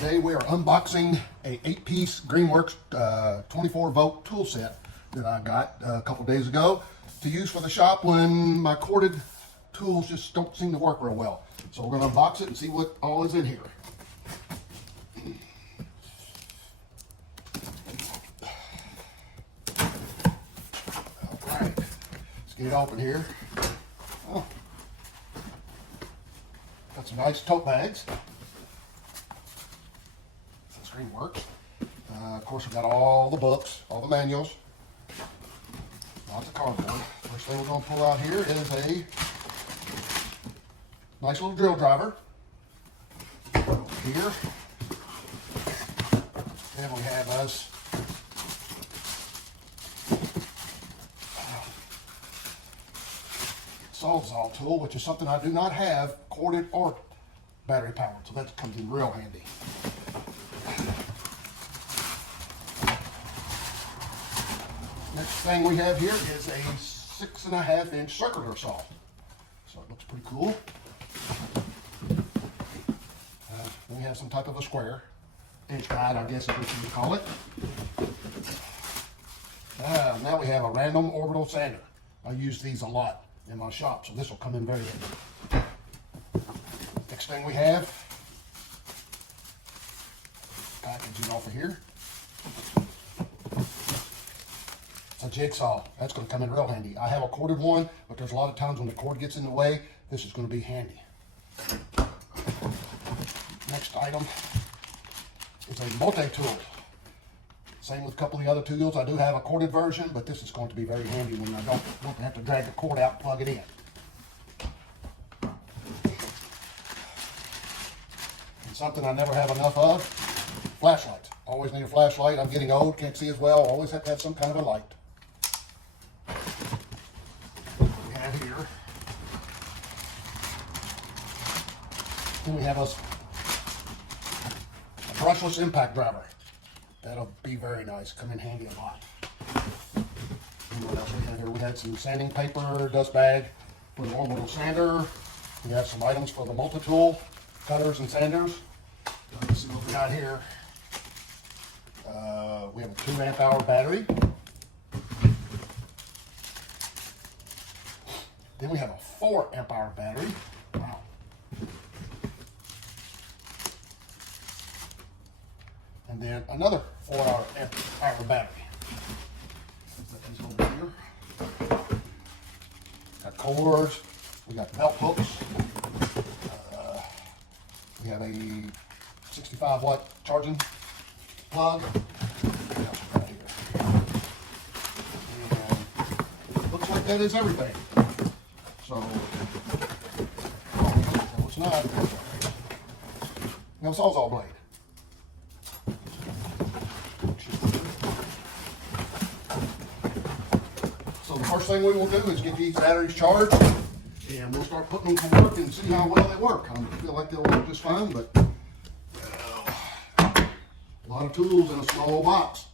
Today we are unboxing a 8-piece Greenworks 24-volt tool set that I got a couple days ago to use for the shop when my corded tools just don't seem to work real well. So we're going to unbox it and see what all is in here. Alright, let's get it open here. Oh, got some nice tote bags. Greenworks. Of course, we've got all the books, all the manuals, lots of cardboard. First thing we're going to pull out here is a nice little drill driver. Here. Then we have us Sawzall tool, which is something I do not have corded or battery powered, so that comes in real handy. Next thing we have here is a 6.5-inch circular saw. So it looks pretty cool. We have some type of a square, inch guide, I guess is what you would call it. Now we have a random orbital sander. I use these a lot in my shop, so this will come in very handy. Next thing we have, packaging off of here. A jigsaw. That's going to come in real handy. I have a corded one, but there's a lot of times when the cord gets in the way, this is going to be handy. Next item is a multi-tool. Same with a couple of the other tools. I do have a corded version, but this is going to be very handy when I don't want to have to drag the cord out and plug it in. And something I never have enough of, flashlights. Always need a flashlight. I'm getting old, can't see as well. Always have to have some kind of a light. Here. Then we have a brushless impact driver. That'll be very nice. Come in handy a lot. And what else we have here? We had some sanding paper, dust bag for the orbital sander. We have some items for the multi-tool, cutters and sanders. Let's see what we got here. We have a 2-amp-hour battery. Then we have a 4-amp-hour battery. Wow. And then another 4-amp-hour battery. Put these over here. Got cords. We got belt hooks. We have a 65-watt charging plug. Right here. And looks like that is everything. So, no, it's not. No Sawzall blade. So the first thing we will do is get these batteries charged, and we'll start putting them to work and see how well they work. I feel like they'll work just fine, but a lot of tools in a small box.